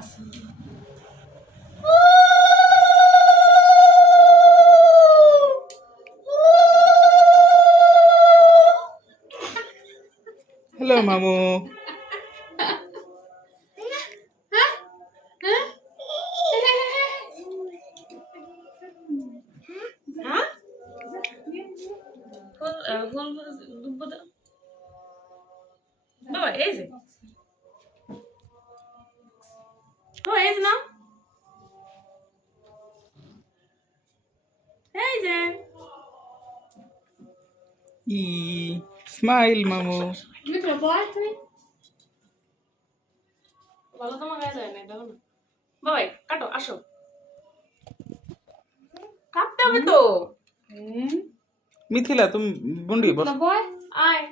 আছে। হ্যালো মামু। বাবা এই যে এই যে না এই যে ই স্মাইল মামু। ভালো তোমার গায়ে যায় না দেখো না বাবাই কাটো আসো কাটতে হবে তো মিথিলা তুমি বুন্ডি বস। আয়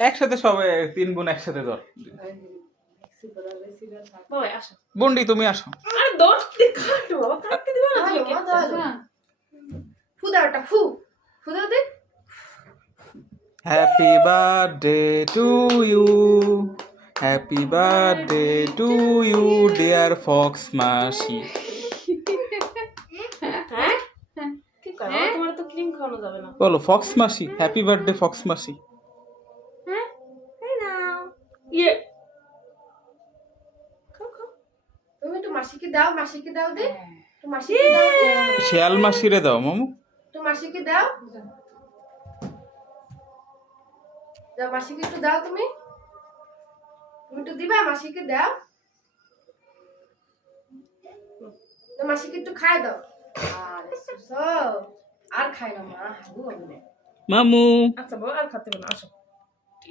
একসাথে সবাই 3 বোন একসাথে ধর। বাবাই আসো বুন্ডি তুমি আসো। আরে দশটি কাটো বাবা কাটতে দিবা না তুমি কেটে ফু দাও একটা ফু ফু দাও দে happy birthday to you, happy birthday to you dear fox মাসি। হ্যাঁ কি করো তোমার তো ক্রিম খাওয়ানো যাবে না বলো ফক্স মাসি, হ্যাপি বার্থডে ফক্স মাসি। হ্যাঁ এই নাও ইয়ে খাও খাও তুমি একটু মাসিকে দাও দে একটু মাসিকে দাও শিয়াল মাসিরে দাও মামু। একটু মাসিকে দাও দাও মাসিকে একটু দাও তুমি একটু দিবা মাসিকে দাও তো মাসিকে একটু খাই দাও আরে সুসো আর খাই না মা হাগু হবে না মামু আচ্ছা বাবা আর খাতে হবে না আসো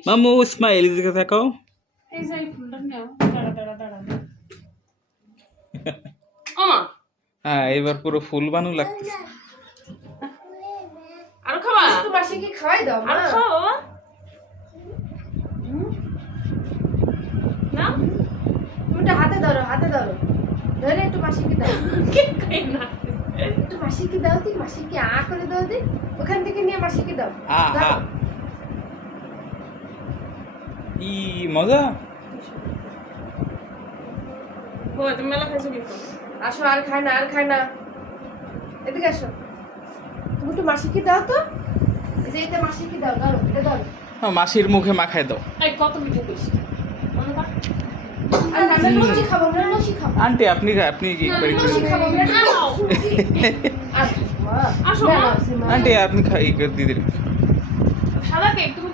মামু স্মাইল দিকে থাকো। এই যে এই ফুলটা নাও দাঁড়া ওমা হ্যাঁ এবার পুরো ফুল বানু লাগতেছে। আর খাবা একটু মাসিকে খাওয়াই দাও মা আর খাও বাবা না তুমি একটু হাতে ধরো ধরে একটু মাসিকে দাও কে খাই না একটু মাসিকে দাও দি মাসিকে আ করে দাও দি ওখান থেকে নিয়ে মাসিকে দাও আ আ ই মজা। বাবা তুমি মেলা খাইছো কিন্তু আসো আর খায় না এদিকে আসো তুমি একটু মাসিকে দাও তো এই যে এটা মাসিকে দাও ধরো এটা ধরো মাসির মুখে মাখায় দাও। এই কত মিঠে কইছি মনে কর আর আমরা লস্যি খাবো না লস্যি খাবো আন্টি আপনি কি করে লস্যি খাবো আমরা নাও আসো মা আসো মা আন্টি আপনি খাই দিদি। সাদা কেক তুমি